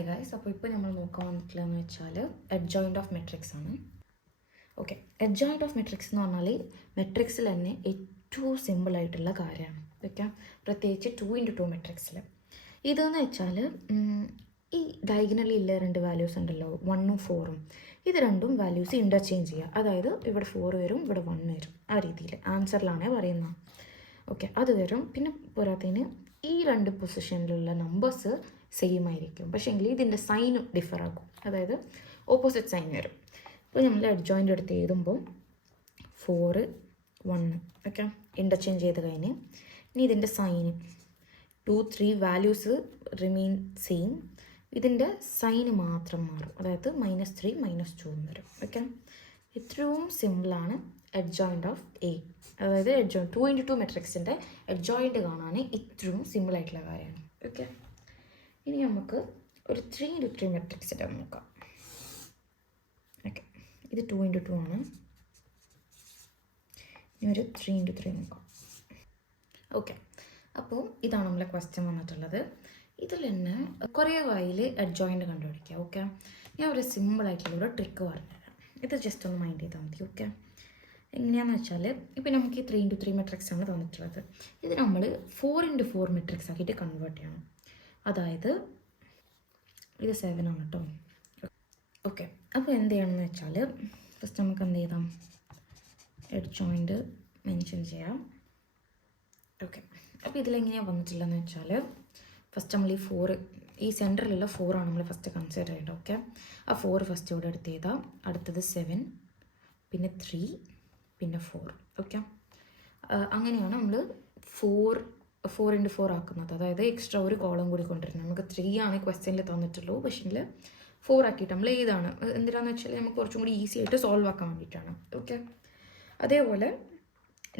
Hi guys, അപ്പോൾ ഇപ്പോൾ നമ്മൾ നോക്കാൻ വന്നിട്ടുള്ളതെന്ന് വെച്ചാൽ അഡ്ജോയിൻ്റ് ഓഫ് മെട്രിക്സ് ആണ്. ഓക്കെ, അഡ്ജോയിൻ്റ് ഓഫ് മെട്രിക്സ് എന്ന് പറഞ്ഞാൽ മെട്രിക്സിൽ തന്നെ ഏറ്റവും സിമ്പിളായിട്ടുള്ള കാര്യമാണ്. ഓക്കെ, പ്രത്യേകിച്ച് 2x2 മെട്രിക്സിൽ ഇതെന്ന് വെച്ചാൽ ഈ ഡയഗണലി ഉള്ള രണ്ട് വാല്യൂസ് ഉണ്ടല്ലോ, 1ഉം 4ഉം, ഇത് രണ്ടും വാല്യൂസ് ഇൻ്റർചേഞ്ച് ചെയ്യുക. അതായത് ഇവിടെ 4 വരും, ഇവിടെ 1 വരും, ആ രീതിയിൽ ആൻസറിലാണേ പറയുന്നത്. ഓക്കെ, അത് വരും. പിന്നെ പോരാത്തതിന് ഈ രണ്ട് പൊസിഷനിലുള്ള നമ്പേഴ്സ് സെയിം ആയിരിക്കും, പക്ഷേ എങ്കിൽ ഇതിൻ്റെ സൈനും ഡിഫർ ആക്കും, അതായത് ഓപ്പോസിറ്റ് സൈൻ വരും. ഇപ്പോൾ നമ്മൾ അഡ്ജോയിൻ്റ് എടുത്ത് എഴുതുമ്പോൾ 4, 1 ഓക്കെ ഇൻ്റർചേഞ്ച് ചെയ്ത് കഴിഞ്ഞ് ഇനി ഇതിൻ്റെ സൈന് 2, 3 വാല്യൂസ് റിമെയിൻ സെയിം, ഇതിൻ്റെ സൈന് മാത്രം മാറും, അതായത് -3 -2 വരും. ഓക്കെ, ഇത്രയും സിമ്പിളാണ് അഡ്ജോയിൻ്റ് ഓഫ് എ, അതായത് അഡ്ജോയിൻ്റ് 2x2 മെട്രിക്സിൻ്റെ അഡ്ജോയിൻ്റ് കാണാൻ ഇത്രയും സിമ്പിളായിട്ടുള്ള കാര്യമാണ്. ഓക്കെ, ഇനി നമുക്ക് ഒരു 3x3 മെട്രിക്സിൻ്റെ നോക്കാം. ഓക്കെ, ഇത് 2x2 ആണ്. ഇനി ഒരു 3x3 നോക്കാം. ഓക്കെ, അപ്പോൾ ഇതാണ് നമ്മളെ ക്വസ്റ്റ്യൻ വന്നിട്ടുള്ളത്. ഇതിൽ തന്നെ കുറേ വഴിയിൽ അഡ്ജോയിൻ്റ് കണ്ടുപിടിക്കുക. ഓക്കെ, ഞാൻ ഒരു സിമ്പിളായിട്ടുള്ള ഒരു ട്രിക്ക് പറഞ്ഞുതരാം, ഇത് ജസ്റ്റ് ഒന്ന് മൈൻഡ് ചെയ്താൽ മതി. ഓക്കെ, എങ്ങനെയാണെന്ന് വെച്ചാൽ ഇപ്പോൾ നമുക്ക് ഈ 3x3 മെട്രിക്സ് ആണ് തന്നിട്ടുള്ളത്, ഇത് നമ്മൾ 4x4 മെട്രിക്സ് ആക്കിയിട്ട് കൺവേർട്ട് ചെയ്യണം. അതായത് ഇത് 7 ആണ് കേട്ടോ. ഓക്കെ, അപ്പോൾ എന്ത് ചെയ്യണമെന്ന് വെച്ചാൽ ഫസ്റ്റ് നമുക്ക് എന്ത് ചെയ്താം, അഡ്ജോയിൻ്റ് മെൻഷൻ ചെയ്യാം. ഓക്കെ, അപ്പോൾ ഇതിലെങ്ങനെയാണ് വന്നിട്ടുള്ളതെന്ന് വെച്ചാൽ ഫസ്റ്റ് നമ്മൾ ഈ 4, ഈ സെൻറ്ററിലുള്ള 4 ആണ് നമ്മൾ ഫസ്റ്റ് കൺസിഡർ ചെയ്യേണ്ടത്. ഓക്കെ, ആ 4 ഫസ്റ്റ് ഇവിടെ എടുത്ത് ചെയ്താൽ അടുത്തത് 7, പിന്നെ 3, പിന്നെ 4. ഓക്കെ, അങ്ങനെയാണ് നമ്മൾ 4x4 ആക്കുന്നത്, അതായത് എക്സ്ട്രാ ഒരു കോളം കൂടി കൊണ്ടുവരുന്നത്. നമുക്ക് 3 ആണ് ക്വസ്റ്റ്യനിൽ തന്നിട്ടുള്ളൂ, പക്ഷേങ്കിൽ 4 ആക്കിയിട്ട് നമ്മൾ ഏതാണ് എന്തിനാന്ന് വെച്ചാൽ നമുക്ക് കുറച്ചും കൂടി ഈസി ആയിട്ട് സോൾവ് ആക്കാൻ വേണ്ടിയിട്ടാണ്. ഓക്കെ, അതേപോലെ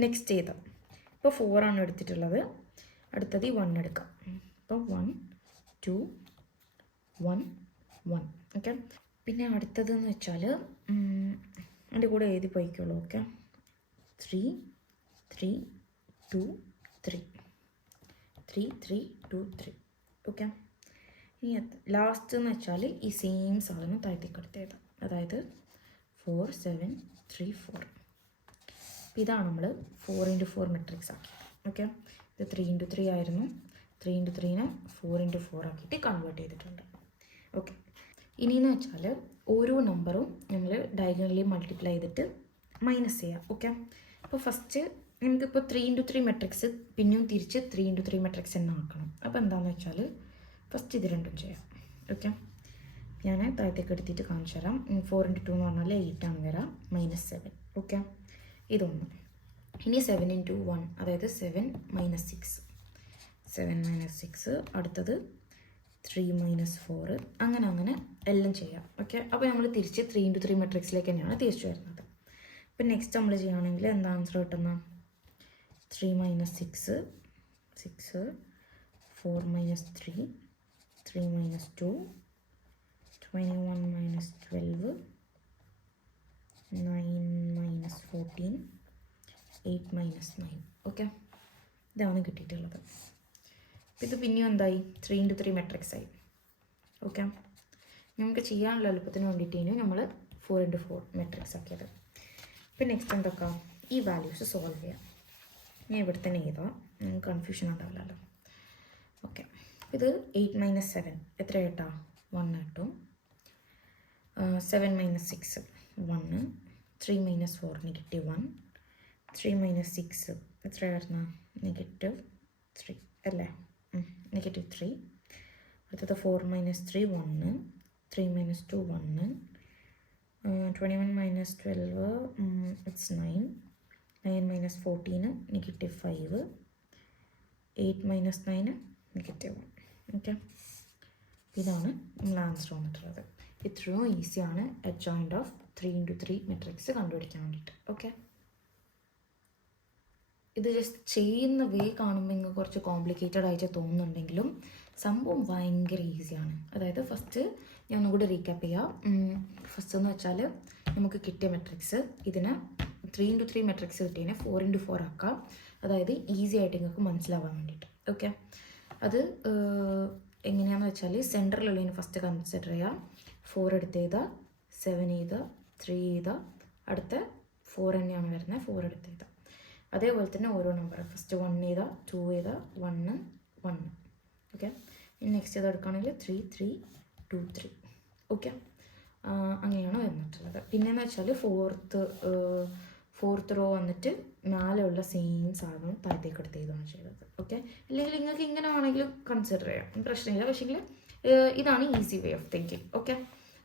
നെക്സ്റ്റ് ചെയ്താൽ ഇപ്പോൾ 4 ആണ് എടുത്തിട്ടുള്ളത്, അടുത്തത് ഈ 1 എടുക്കാം. അപ്പോൾ 1 2 1 1. ഓക്കെ, പിന്നെ അടുത്തതെന്ന് വെച്ചാൽ എൻ്റെ കൂടെ എഴുതി പോയിക്കോളൂ. ഓക്കെ, 3 3 2 3 3 3 2 3. ഓക്കെ, ഇനി ലാസ്റ്റ് എന്ന് വെച്ചാൽ ഈ സെയിം സാധനം താഴത്തേക്ക് എഴുതാം, അതായത് 4 7 3 4. ഇതാണ് നമ്മൾ 4x4 മെട്രിക്സ് ആക്കി. ഓക്കെ, ഇത് 3x3 ആയിരുന്നു, 3x3നെ 4x4 ആക്കിയിട്ട് കൺവേർട്ട് ചെയ്തിട്ടുണ്ട്. ഓക്കെ, ഇനിയെന്ന് വെച്ചാൽ ഓരോ നമ്പറും നമ്മൾ ഡയഗണലി മൾട്ടിപ്ലൈ ചെയ്തിട്ട് മൈനസ് ചെയ്യാം. ഓക്കെ, അപ്പോൾ ഫസ്റ്റ് നമുക്കിപ്പോൾ 3x3 മെട്രിക്സ് പിന്നെയും തിരിച്ച് 3x3 മെട്രിക്സ് തന്നെ ആക്കണം. അപ്പോൾ എന്താണെന്ന് വെച്ചാൽ ഫസ്റ്റ് ഇത് രണ്ടും ചെയ്യാം. ഓക്കെ, ഞാൻ താഴത്തേക്ക് എടുത്തിട്ട് കാണിച്ചു തരാം. 4x2 എന്ന് പറഞ്ഞാൽ 8 ആണ് വരാം, -7. ഓക്കെ, ഇതൊന്ന്. ഇനി 7 × 1, അതായത് 7 - 6, 7 - 6. അടുത്തത് 3 - 4. അങ്ങനെ എല്ലാം ചെയ്യാം. ഓക്കെ, അപ്പോൾ നമ്മൾ തിരിച്ച് 3x3 മെട്രിക്സിലേക്ക് തന്നെയാണ് തിരിച്ചു വരുന്നത്. ഇപ്പം നെക്സ്റ്റ് നമ്മൾ ചെയ്യുകയാണെങ്കിൽ എന്താ ആൻസർ കിട്ടുന്ന 3 - 6 6, 4 - 3 3 - 2 21 - 12 9 - 14 8 - 9. ഓക്കെ, ഇതാണ് കിട്ടിയിട്ടുള്ളത്. ഇത് പിന്നെയും എന്തായി 3x3 മെട്രിക്സ് ആയി. ഓക്കെ, നമുക്ക് ചെയ്യാനുള്ള എളുപ്പത്തിന് വേണ്ടിയിട്ടാണ് നമ്മൾ 4x4 മെട്രിക്സ് ആക്കിയത്. ഇപ്പം നെക്സ്റ്റ് എന്തൊക്കെ ഈ വാല്യൂസ് സോൾവ് ചെയ്യാം. ഞാൻ ഇവിടെ തന്നെ ചെയ്താൽ കൺഫ്യൂഷൻ ഉണ്ടാവില്ലല്ലോ. ഓക്കെ, ഇത് 8 - 7 എത്ര കേട്ടാ 1 കിട്ടും. 7 - 6 1, 3 - 4 -1, 3 - 6 എത്ര വരുന്ന -3 അല്ലേ, -3. അടുത്തത് 4 - 3 1, 3 - 2 1, 21 - 12 it's 9, 9 - 14 -5, 8 - 9 -1. ഓക്കെ, ഇതാണ് നമ്മൾ ആൻസർ വന്നിട്ടുള്ളത്. ഇത്രയും ഈസിയാണ് അഡ്ജോയിൻ്റ് ഓഫ് 3x3 മെട്രിക്സ് കണ്ടുപിടിക്കാൻ വേണ്ടിയിട്ട്. ഓക്കെ, ഇത് ജസ്റ്റ് ചെയ്യുന്ന വേ കാണുമ്പോൾ നിങ്ങൾക്ക് കുറച്ച് കോംപ്ലിക്കേറ്റഡ് ആയിട്ട് തോന്നുന്നുണ്ടെങ്കിലും സംഭവം ഭയങ്കര ഈസിയാണ്. അതായത് ഫസ്റ്റ് ഞാൻ ഒന്നുകൂടി റീക്യാപ്പ് ചെയ്യാം. ഫസ്റ്റ് എന്ന് വെച്ചാൽ നമുക്ക് കിട്ടിയ മെട്രിക്സ് ഇതിനെ 3x3 മെട്രിക്സ് കിട്ടിയതിനെ 4x4 ആക്കാം, അതായത് ഈസി ആയിട്ട് നിങ്ങൾക്ക് മനസ്സിലാവാൻ വേണ്ടിയിട്ട്. ഓക്കെ, അത് എങ്ങനെയാണെന്ന് വെച്ചാൽ സെൻറ്ററിലുള്ളതിന് ഫസ്റ്റ് കൺസിഡർ ചെയ്യുക. 4 എടുത്ത് എഴുതുക, 7 എഴുതുക, 3 എഴുതുക, അടുത്ത 4 തന്നെയാണ് വരുന്നത്, 4 എടുത്ത് എഴുതുക. അതേപോലെ തന്നെ ഓരോ നമ്പർ ഫസ്റ്റ് 1 എഴുതുക, 2 എഴുതുക, 1 1. ഓക്കെ, ഇനി നെക്സ്റ്റ് ഇത് എടുക്കുകയാണെങ്കിൽ 3 3 2 3. ഓക്കെ, അങ്ങനെയാണ് വന്നിട്ടുള്ളത്. പിന്നെയെന്ന് വെച്ചാൽ ഫോർത്ത് റോ വന്നിട്ട് മേലെയുള്ള സെയിം സാധനം താഴത്തേക്ക് എടുത്ത് എഴുതുകയാണ് ചെയ്തത്. ഓക്കെ, അല്ലെങ്കിൽ നിങ്ങൾക്ക് ഇങ്ങനെ വേണമെങ്കിലും കൺസിഡർ ചെയ്യാം, പ്രശ്നമില്ല. പക്ഷേങ്കിൽ ഇതാണ് easy way of thinking. Okay,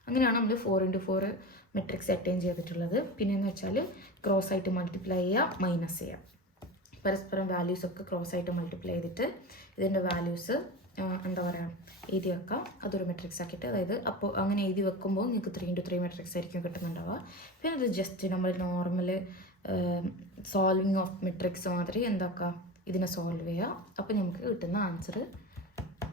അങ്ങനെയാണ് നമ്മൾ 4x4 മെട്രിക്സ് അറ്റൈൻ ചെയ്തിട്ടുള്ളത്. പിന്നെയെന്ന് വെച്ചാൽ ക്രോസ് ആയിട്ട് മൾട്ടിപ്ലൈ ചെയ്യുക, മൈനസ് ചെയ്യുക. പരസ്പരം വാല്യൂസൊക്കെ ക്രോസ് ആയിട്ട് മൾട്ടിപ്ലൈ ചെയ്തിട്ട് ഇതിൻ്റെ വാല്യൂസ് എന്താ പറയുക എഴുതി വെക്കാം, അതൊരു മെട്രിക്സ് ആക്കിയിട്ട്. അതായത് അപ്പോൾ അങ്ങനെ എഴുതി വെക്കുമ്പോൾ നിങ്ങൾക്ക് 3x3 മെട്രിക്സ് ആയിരിക്കും കിട്ടുന്നുണ്ടാവുക. പിന്നെ അത് ജസ്റ്റ് നമ്മൾ നോർമൽ സോൾവിങ് ഓഫ് മെട്രിക്സ് മാതിരി എന്താക്കുക ഇതിനെ സോൾവ് ചെയ്യുക. അപ്പോൾ നമുക്ക് കിട്ടുന്ന ആൻസർ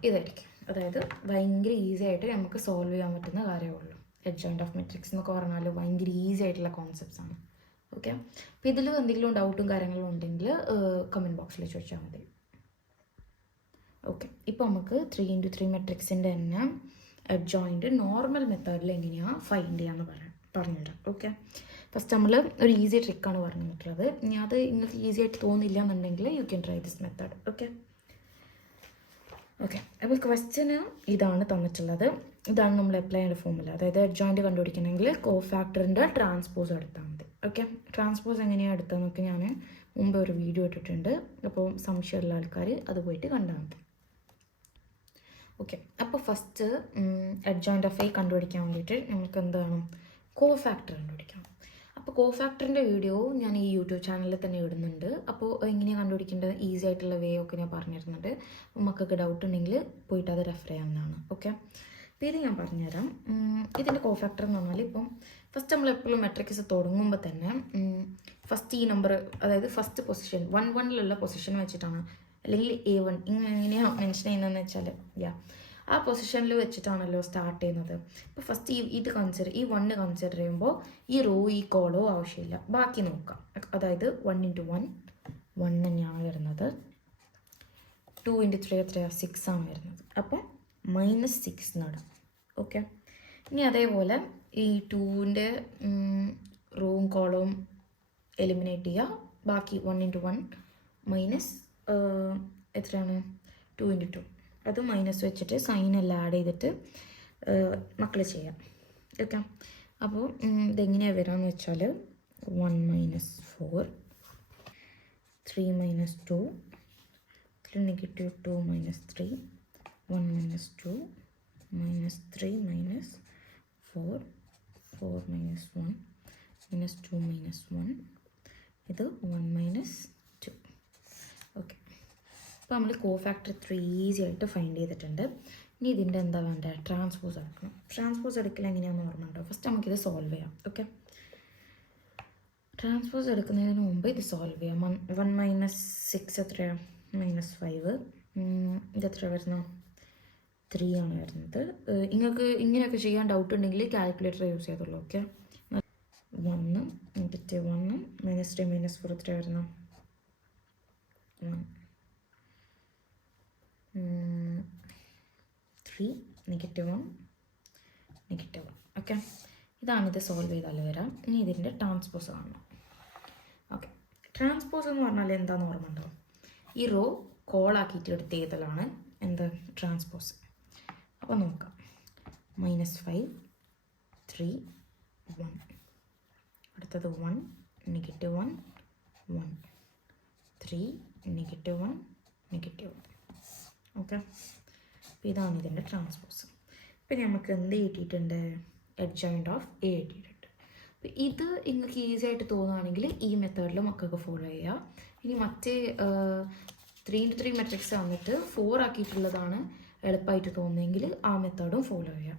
ഇതായിരിക്കും. അതായത് ഭയങ്കര ഈസി ആയിട്ട് നമുക്ക് സോൾവ് ചെയ്യാൻ പറ്റുന്ന കാര്യമുള്ളൂ. അഡ്ജോയിൻറ്റ് ഓഫ് മെട്രിക്സ് എന്നൊക്കെ പറഞ്ഞാൽ ഭയങ്കര ഈസി ആയിട്ടുള്ള കോൺസെപ്റ്റ്സ് ആണ്. ഓക്കെ, അപ്പോൾ ഇതിൽ എന്തെങ്കിലും ഡൗട്ടും കാര്യങ്ങളും ഉണ്ടെങ്കിൽ കമൻറ്റ് ബോക്സിൽ ചോദിച്ചാൽ മതി. ഓക്കെ, ഇപ്പോൾ നമുക്ക് 3x3 മെട്രിക്സിൻ്റെ തന്നെ അഡ്ജോയിൻറ്റ് നോർമൽ മെത്തേഡിൽ എങ്ങനെയാണ് ഫൈൻഡ് ചെയ്യാമെന്ന് പറഞ്ഞുതരാം. ഓക്കെ, ഫസ്റ്റ് നമ്മൾ ഒരു ഈസി ട്രിക്കാണ് പറഞ്ഞിട്ടുള്ളത്. ഇനി അത് നിങ്ങൾക്ക് ഈസി ആയിട്ട് തോന്നില്ല എന്നുണ്ടെങ്കിൽ you can try this method. Okay, അപ്പോൾ ക്വസ്റ്റ്യന് ഇതാണ് തന്നിട്ടുള്ളത്. ഇതാണ് നമ്മൾ അപ്ലൈ ചെയ്യേണ്ട ഫോമുല. അതായത് അഡ്ജോയിൻറ്റ് കണ്ടുപിടിക്കണമെങ്കിൽ കോഫാക്ടറിൻ്റെ ട്രാൻസ്പോസ് എടുത്താൽ മതി. ഓക്കെ, ട്രാൻസ്പോസ് എങ്ങനെയാണ് എടുത്തതെന്നൊക്കെ ഞാൻ മുമ്പ് ഒരു വീഡിയോ ഇട്ടിട്ടുണ്ട്. അപ്പോൾ സംശയമുള്ള ആൾക്കാർ അത് പോയിട്ട് കണ്ടാൽ മതി. ഓക്കെ, അപ്പോൾ ഫസ്റ്റ് അഡ്ജോയിൻറ്റ് ഓഫ് എ കണ്ടുപിടിക്കാൻ വേണ്ടിയിട്ട് നമുക്ക് എന്ത് വേണം, കോഫാക്ടർ കണ്ടുപിടിക്കണം. അപ്പോൾ കോഫാക്ടറിൻ്റെ വീഡിയോ ഞാൻ ഈ യൂട്യൂബ് ചാനലിൽ തന്നെ ഇടുന്നുണ്ട്. അപ്പോൾ എങ്ങനെയാണ് കണ്ടുപിടിക്കേണ്ടത് ഈസി ആയിട്ടുള്ള വേ ഒക്കെ ഞാൻ പറഞ്ഞിരുന്നുണ്ട്. മക്കൾക്ക് ഡൗട്ട് ഉണ്ടെങ്കിൽ പോയിട്ട് അത് റെഫർ ചെയ്യാവുന്നതാണ്. ഓക്കെ, അപ്പോൾ ഇത് ഞാൻ പറഞ്ഞുതരാം. ഇതിൻ്റെ കോഫാക്ടർ എന്ന് പറഞ്ഞാൽ ഇപ്പം ഫസ്റ്റ് നമ്മൾ എപ്പോഴും മെട്രിക്സ് തുടങ്ങുമ്പോൾ തന്നെ ഫസ്റ്റ് ഈ നമ്പർ, അതായത് ഫസ്റ്റ് പൊസിഷൻ 1 1ലുള്ള പൊസിഷൻ വെച്ചിട്ടാണ്, അല്ലെങ്കിൽ A1 എങ്ങനെയാണ് മെൻഷൻ ചെയ്യുന്നതെന്ന് വെച്ചാൽ ആ പൊസിഷനിൽ വെച്ചിട്ടാണല്ലോ സ്റ്റാർട്ട് ചെയ്യുന്നത്. ഇപ്പോൾ ഫസ്റ്റ് ഇത് ഈ 1 കൺസിഡർ ചെയ്യുമ്പോൾ ഈ റോ ഈ കോളോ ആവശ്യമില്ല, ബാക്കി നോക്കാം. അതായത് 1 × 1 1 തന്നെയാണ് വരുന്നത്, 2 × 3 എത്രയാണ് 6 ആണ് വരുന്നത്. അപ്പോൾ -6 എന്നാണ്. ഓക്കെ, ഇനി അതേപോലെ ഈ 2ൻ്റെ റോവും കോളവും എലിമിനേറ്റ് ചെയ്യുക, ബാക്കി 1 × 1 മൈനസ് എത്രയാണ് 2 × 2, അത് മൈനസ് വെച്ചിട്ട് സൈൻ എല്ലാം ആഡ് ചെയ്തിട്ട് മക്കൾ ചെയ്യാം. ഓക്കെ, അപ്പോൾ ഇതെങ്ങനെയാണ് വരാമെന്ന് വെച്ചാൽ 1 - 4 3 - 2 -2 -3 1 - 2 -3 -4 4 - 1 -2 -1 ഇത് 1 - 2. ഓക്കെ, അപ്പോൾ നമ്മൾ കോഫാക്ടർ 3 ഈസി ആയിട്ട് ഫൈൻഡ് ചെയ്തിട്ടുണ്ട്. ഇനി ഇതിൻ്റെ എന്താ വേണ്ടത്, ട്രാൻസ്പോസ് എടുക്കണം. ട്രാൻസ്പോസ് എടുക്കൽ എങ്ങനെയാണെന്ന് ഓർമ്മ ഉണ്ടോ? ഫസ്റ്റ് നമുക്കിത് സോൾവ് ചെയ്യാം. ഓക്കെ, ട്രാൻസ്പോസ് എടുക്കുന്നതിന് മുമ്പ് ഇത് സോൾവ് ചെയ്യാം. 1 - 6 എത്രയാണ് -5, ഇതെത്ര വരുന്നു 3 ആണ് വരുന്നത്. നിങ്ങൾക്ക് ഇങ്ങനെയൊക്കെ ചെയ്യാൻ ഡൗട്ട് ഉണ്ടെങ്കിൽ കാൽക്കുലേറ്റർ യൂസ് ചെയ്തോളൂ. ഓക്കെ, 1 -1 -3 -4 എത്ര വരുന്നു 1 3 -1 -1. ഓക്കെ, ഇതാണിത് സോൾവ് ചെയ്താൽ വരാം. ഇനി ഇതിൻ്റെ ട്രാൻസ്പോസ് കാണണം. ഓക്കെ, ട്രാൻസ്പോസ് എന്ന് പറഞ്ഞാൽ എന്താണെന്ന് ഓർമ്മ ഉണ്ടോ? ഈ റോ കോളാക്കിയിട്ട് എടുത്ത് എഴുതലാണ് എന്ത് ട്രാൻസ്പോസ്. അപ്പോൾ നോക്കാം, -5 3 1, അടുത്തത് 1 -1 1 3 -1 -1. ഓക്കെ, അപ്പോൾ ഇതാണ് ഇതിൻ്റെ ട്രാൻസ്പോസ്. പിന്നെ നമുക്ക് എന്ത് കിട്ടിയിട്ടുണ്ട്, അഡ്ജോയിൻറ്റ് ഓഫ് എ കിട്ടിയിട്ടുണ്ട്. അപ്പോൾ ഇത് നിങ്ങൾക്ക് ഈസി ആയിട്ട് തോന്നുകയാണെങ്കിൽ ഈ മെത്തേഡിൽ മക്കൾക്ക് ഫോളോ ചെയ്യുക. ഇനി മറ്റേ 3x3 മെട്രിക്സ് വന്നിട്ട് 4 ആക്കിയിട്ടുള്ളതാണ് എളുപ്പമായിട്ട് തോന്നുന്നതെങ്കിൽ ആ മെത്തേഡും ഫോളോ ചെയ്യാം.